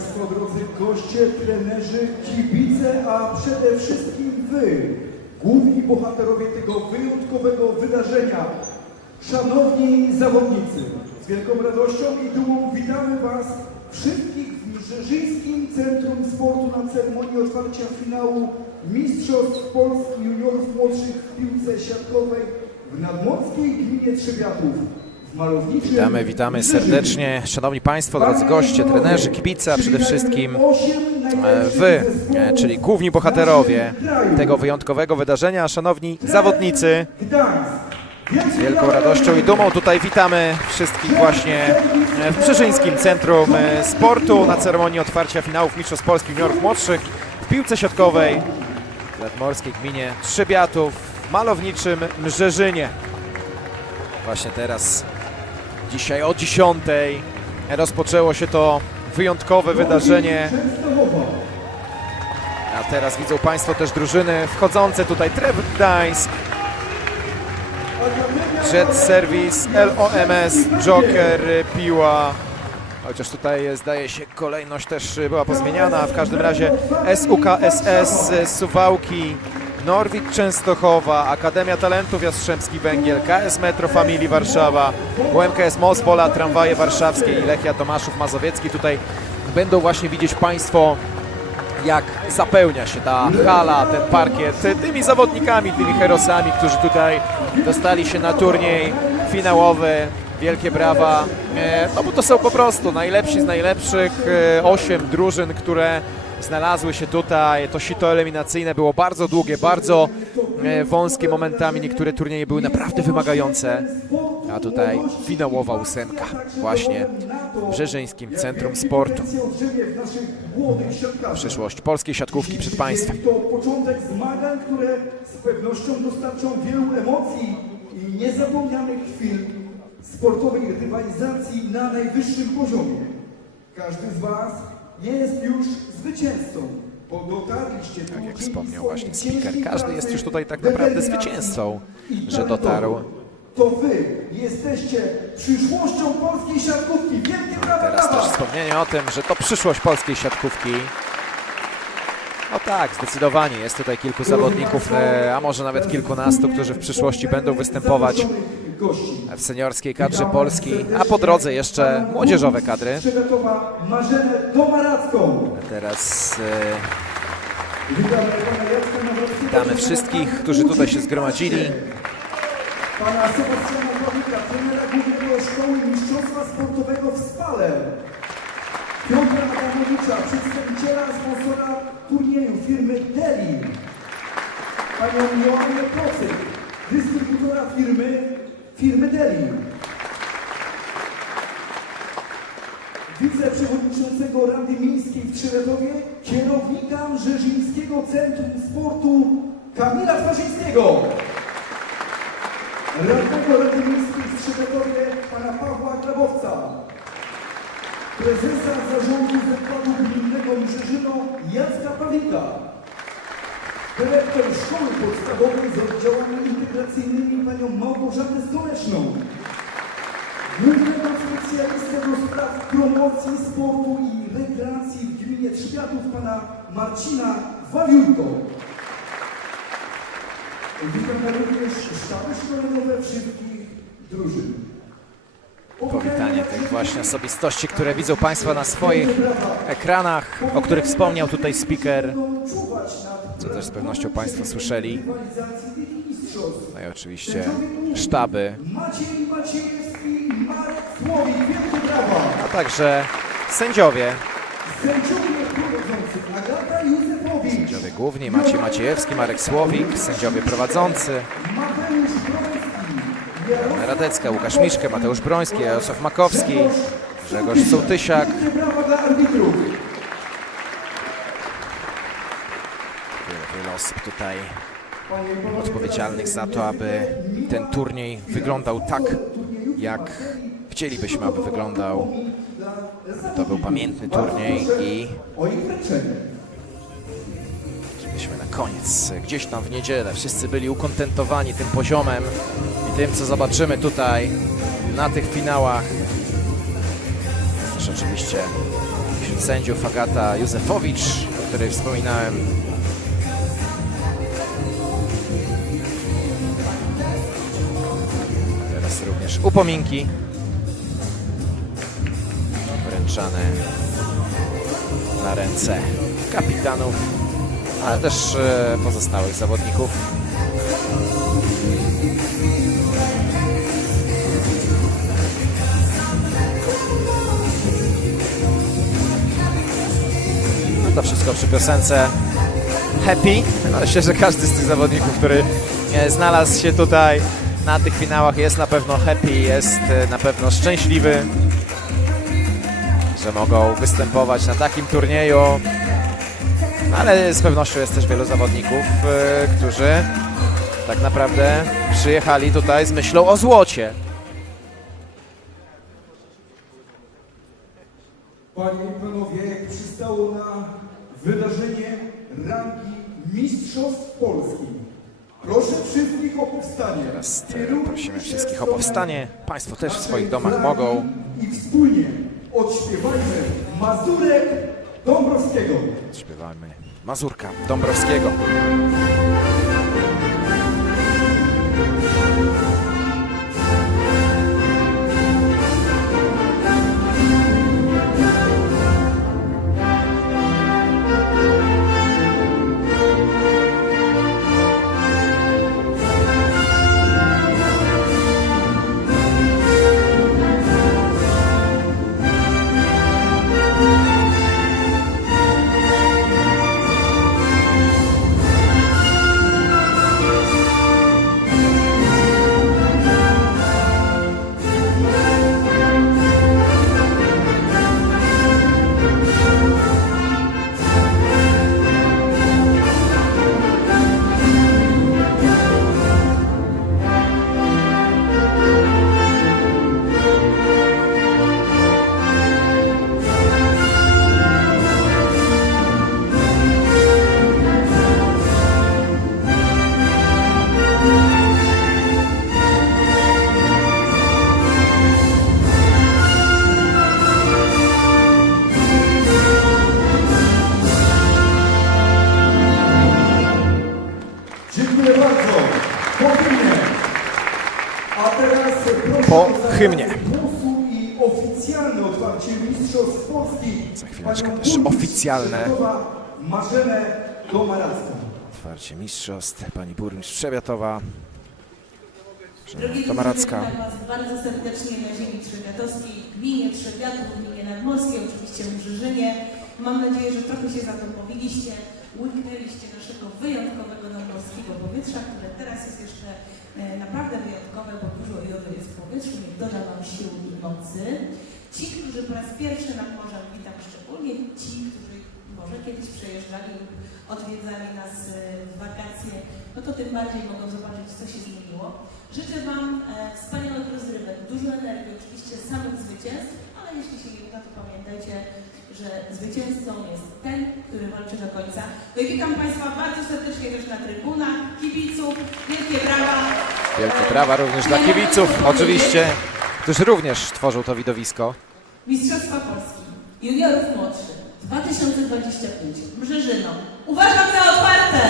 Państwo, drodzy goście, trenerzy, kibice, a przede wszystkim Wy, główni bohaterowie tego wyjątkowego wydarzenia. Szanowni zawodnicy, z wielką radością i dumą witamy Was wszystkich w Rzeżyńskim Centrum Sportu na ceremonii otwarcia finału Mistrzostw Polski Juniorów Młodszych w piłce siatkowej w nadmorskiej gminie Trzebiatów. Witamy, witamy serdecznie. Szanowni Państwo, drodzy goście, trenerzy, kibice, a przede wszystkim e, Wy, e, czyli główni bohaterowie tego wyjątkowego wydarzenia. Szanowni zawodnicy, z wielką radością i dumą tutaj witamy wszystkich właśnie e, w Przeżyńskim Centrum Sportu na ceremonii otwarcia finałów Mistrzostw Polski Juniorów Młodszych w piłce siatkowej w nadmorskiej gminie Trzebiatów w malowniczym Mrzeżynie. Właśnie teraz, dzisiaj o 10 rozpoczęło się to wyjątkowe wydarzenie. A teraz widzą Państwo też drużyny wchodzące tutaj. Trev Gdańsk, Jet Service, LOMS, Joker, Piła. Chociaż tutaj zdaje się kolejność też była pozmieniana. W każdym razie SUKSS Suwałki, Norwid Częstochowa, Akademia Talentów Jastrzębski Węgiel, KS Metro Familii Warszawa, UMKS MOS Wola, Tramwaje Warszawskie i Lechia Tomaszów Mazowiecki. Tutaj będą właśnie widzieć Państwo jak zapełnia się ta hala, ten parkiet tymi zawodnikami, tymi herosami, którzy tutaj dostali się na turniej finałowy. Wielkie brawa, E, no bo to są po prostu najlepsi z najlepszych, e, osiem drużyn, które znalazły się tutaj. To sito eliminacyjne było bardzo długie, bardzo e, wąskie momentami. Niektóre turnieje były naprawdę wymagające, a tutaj finałowa ósemka właśnie w Brzeżyńskim Centrum Sportu. Przyszłość polskiej siatkówki przed Państwem. To początek zmagań, które z pewnością dostarczą wielu emocji i niezapomnianych chwil sportowej rywalizacji na najwyższym poziomie. Każdy z Was jest już zwycięzcą, bo dotarliście tu Tak jak wspomniał właśnie speaker, każdy jest już tutaj tak naprawdę zwycięzcą, że talentu. dotarł. To Wy jesteście przyszłością polskiej siatkówki. Wielkie brawa Teraz też wspomnienie o tym, że to przyszłość polskiej siatkówki. No tak, zdecydowanie jest tutaj kilku zawodników, e, a może nawet kilkunastu, którzy w przyszłości będą występować w seniorskiej kadrze Polski, a po drodze jeszcze młodzieżowe kadry. Teraz e, Witamy wszystkich, którzy tutaj się zgromadzili. Pana Sebastiana trenera głównego Szkoły Mistrzostwa Sportowego w Spale. Piotra Adamowicza, przedstawiciela sponsora turnieju firmy Deli. Panią Joannę Kocyk, dystrybutora firmy, firmy Deli. Wiceprzewodniczącego Rady Miejskiej w Trzebetowie, kierownika Rzeżyńskiego Centrum Sportu Kamila Twarzyńskiego. Radnego Rady Miejskiej w Trzebetowie pana Pawła Grabowca. Prezesa Zarządu Zakładu Gminnego Mrzeżyno Jacka Pawlika. Dyrektor Szkoły Podstawowej z oddziałami integracyjnymi panią Małgorzatę Stoleczną. Głównego specjalistę do spraw promocji sportu i rekreacji w gminie Trzbiatów pana Marcina Wawiórko. Witamy również sztaby szkoleniowe wszystkich drużyn. Powitanie tych właśnie osobistości, które widzą Państwo na swoich ekranach, o których wspomniał tutaj speaker, co też z pewnością Państwo słyszeli. No i oczywiście sztaby, a także sędziowie. Sędziowie główni Maciej Maciejewski, Marek Słowik, sędziowie prowadzący Radecka, Łukasz Miszkę, Mateusz Broński, Jarosław Makowski, Grzegorz Sołtysiak. Wiele, osób tutaj odpowiedzialnych za to, aby ten turniej wyglądał tak, jak chcielibyśmy, aby wyglądał. To był pamiętny turniej i. Byliśmy na koniec, gdzieś tam w niedzielę. Wszyscy byli ukontentowani tym poziomem tym, co zobaczymy tutaj na tych finałach. też oczywiście wśród sędziów Agata Józefowicz, o której wspominałem. Teraz również upominki wręczane na ręce kapitanów, ale też e, pozostałych zawodników. To wszystko przy piosence Happy. No, myślę, że każdy z tych zawodników, który e, znalazł się tutaj na tych finałach jest na pewno happy, jest e, na pewno szczęśliwy, że mogą występować na takim turnieju. Ale z pewnością jest też wielu zawodników, e, którzy tak naprawdę przyjechali tutaj z myślą o złocie. Panie i Panowie, jak przystało na wydarzenie rangi Mistrzostw Polski. Proszę wszystkich o powstanie. Teraz prosimy wszystkich o powstanie. Państwo też w swoich domach mogą. I wspólnie odśpiewajmy Mazurek Dąbrowskiego. Śpiewajmy Mazurka Dąbrowskiego. Przewiatowa Marzenę Domaracką. Otwarcie mistrzostw, pani burmistrz Przewiatowa. Drogie Tomaracka. Witam Was bardzo serdecznie na ziemi trzebiatowskiej, gminie Trzebiatów, gminie Nadmorskiej, oczywiście w Brzyżynie. Mam nadzieję, że trochę się zatopowiliście, łyknęliście naszego wyjątkowego nadmorskiego powietrza, które teraz jest jeszcze e, naprawdę wyjątkowe, bo dużo jodu jest w powietrzu, niech doda Wam sił i mocy. Ci, którzy po raz pierwszy nad morzem, witam szczególnie ci, którzy może kiedyś przejeżdżali lub odwiedzali nas e, w wakacje, no to tym bardziej mogą zobaczyć, co się zmieniło. Życzę Wam e, wspaniałych rozrywek, dużo energii, oczywiście samych zwycięstw, ale jeśli się nie uda, to pamiętajcie, że zwycięzcą jest ten, który walczy do końca. No i witam Państwa bardzo serdecznie też na trybunach, kibiców, wielkie brawa. Wielkie brawa również dla kibiców, oczywiście, którzy również tworzą to widowisko. Mistrzostwa Polski, juniorów młodszych, 2025, Brzeżyno. Uważam za otwarte!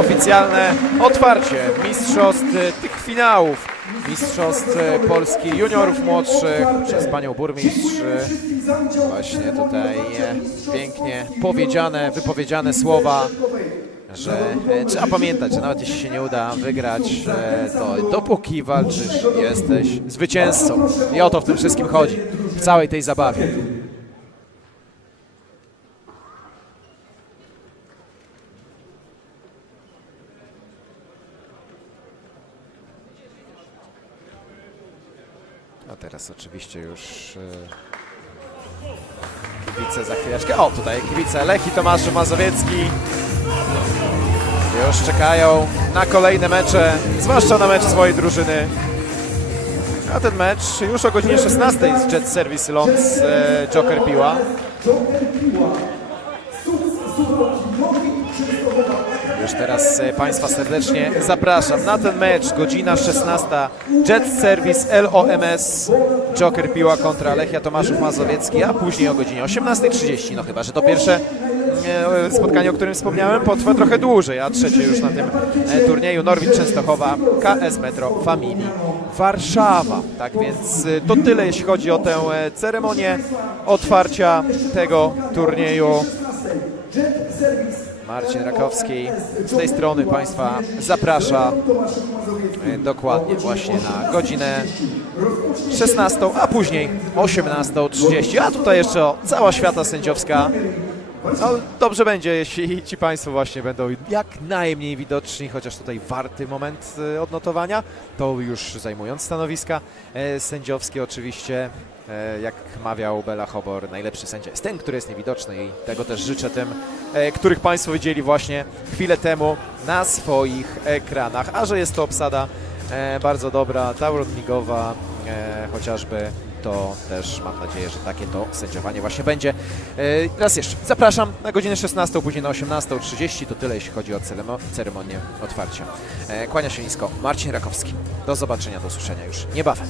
Oficjalne otwarcie mistrzostw tych finałów. Mistrzostw Polski juniorów młodszych przez panią burmistrz. Właśnie tutaj e, pięknie powiedziane, wypowiedziane słowa, że e, trzeba pamiętać, że nawet jeśli się nie uda wygrać, e, to dopóki walczysz, jesteś zwycięzcą. I o to w tym wszystkim chodzi, w całej tej zabawie. Teraz oczywiście już e, kibice za chwileczkę. O, tutaj kibice Lechi Tomaszów Mazowiecki już czekają na kolejne mecze, zwłaszcza na mecz swojej drużyny. A ten mecz już o godzinie 16 z Jet Service Lons e, Joker Piła. Teraz e, Państwa serdecznie zapraszam na ten mecz, godzina 16. Jet Service LOMS, Joker Piła kontra Lechia Tomaszów Mazowiecki, a później o godzinie 18.30. No chyba, że to pierwsze e, spotkanie, o którym wspomniałem, potrwa trochę dłużej, a trzecie już na tym e, turnieju Norwid Częstochowa, KS Metro Family Warszawa. Tak więc to tyle, jeśli chodzi o tę ceremonię otwarcia tego turnieju. Jet Service Marcin Rakowski z tej strony Państwa zaprasza e, dokładnie właśnie na godzinę 16, a później 18.30. A tutaj jeszcze o, cała świata sędziowska. No, dobrze będzie, jeśli ci Państwo właśnie będą jak najmniej widoczni, chociaż tutaj warty moment e, odnotowania, to już zajmując stanowiska e, sędziowskie oczywiście, e, jak mawiał Bela Hobor, najlepszy sędzia jest ten, który jest niewidoczny i tego też życzę tym, których Państwo widzieli właśnie chwilę temu na swoich ekranach. A że jest to obsada bardzo dobra, taurotmigowa e, chociażby, to też mam nadzieję, że takie to sędziowanie właśnie będzie. E, raz jeszcze zapraszam na godzinę 16, później na 18.30. To tyle, jeśli chodzi o ceremo- ceremonię otwarcia. E, kłania się nisko Marcin Rakowski. Do zobaczenia, do usłyszenia już niebawem.